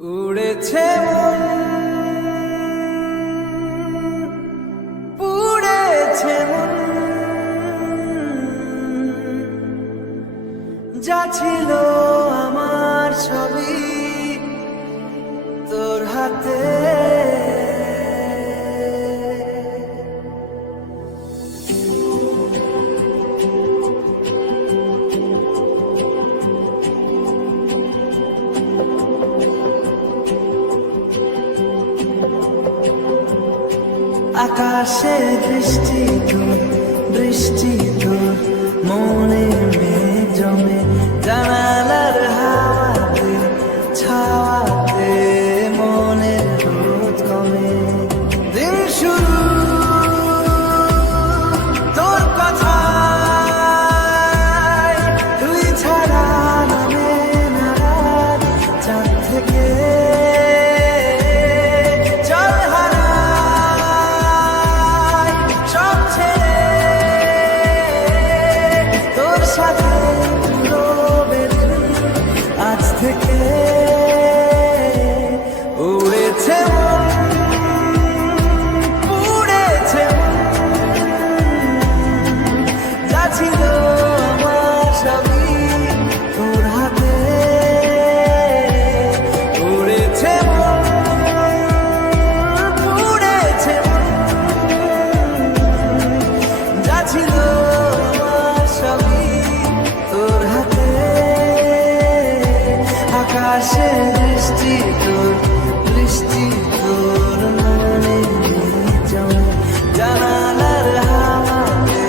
উড়েছে মন, পুড়েছে মন, যা ছিল আমার ছবি তোর হাতে। আকাশে বৃষ্টি তোর, বৃষ্টি তোর মনে মেঘ জমে, জানালার হাওয়াতে ছাওয়াতে মনের রোদ কমে। দিন শুরু তোর কথায়, তুই ছাড়া নামে না রাত, চাঁদ থেকে আজ থেকে উড়েছে মন, পুড়েছে যা ছিল আমার সবই তোর হাতে। উড়েছে মন, পুড়েছে যা ছিল আমার সবই তোর হাতে। আকাশে বৃষ্টি তোর, বৃষ্টি তোর মনে জমে, জানালার হাওয়াতে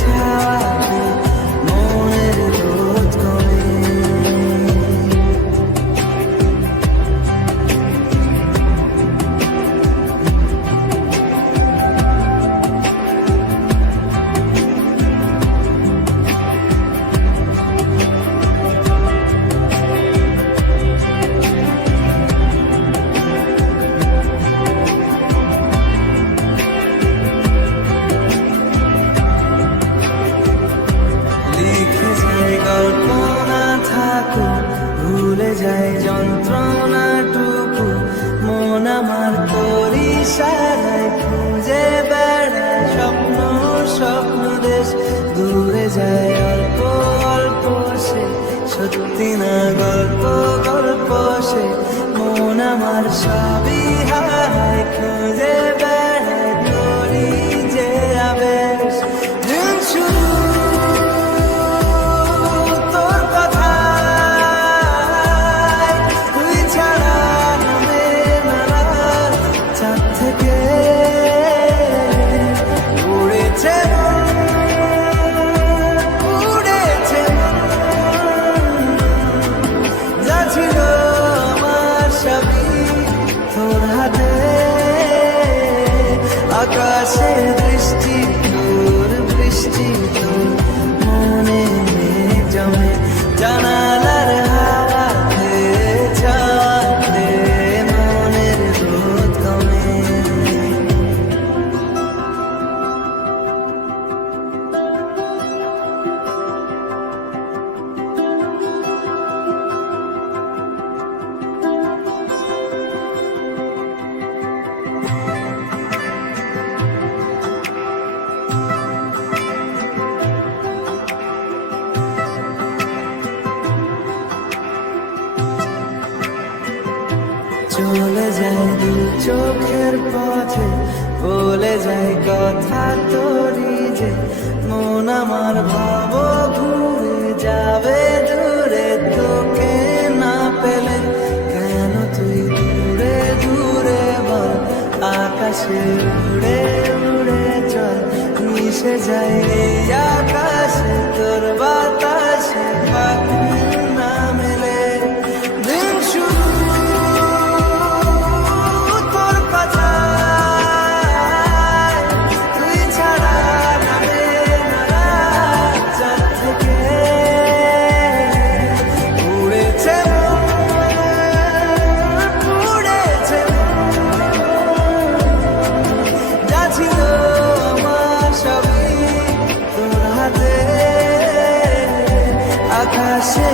ছাওয়াতে মনের রোদ কমে। কল্পনা থাকো, ভুলে যায় যন্ত্রণাটুকু, মন আমার তোর ইশারায় খুঁজে বেড়ায় স্বপ্ন, স্বপ্ন দেশ দূরে যায় অল্প অল্প সে, সত্যি না গল্প গল্প সে, মন আমার সবই হারায় খুঁজে বেড়ায় তোরই যে আবেশ। দিন শুরু আকাশে বৃষ্টি তোর, বৃষ্টি তোর মনে মেঘ জমে, জানালার হাওয়াতে ছাওয়াতে মনের রোদ কমে। চলে যায় দু চোখের পথে, বলে যায় কথা তোরই যে, মন আমার ভাব ঘুরে যাবে দূরে, তোকে না পেলে কেন তুই দূরে দূরে বল। আকাশে উড়ে উড়ে চল, মিশে যায় এই আকাশে তোর বাতাসে, পাখি না মেলে। দিন শুরু আকাশে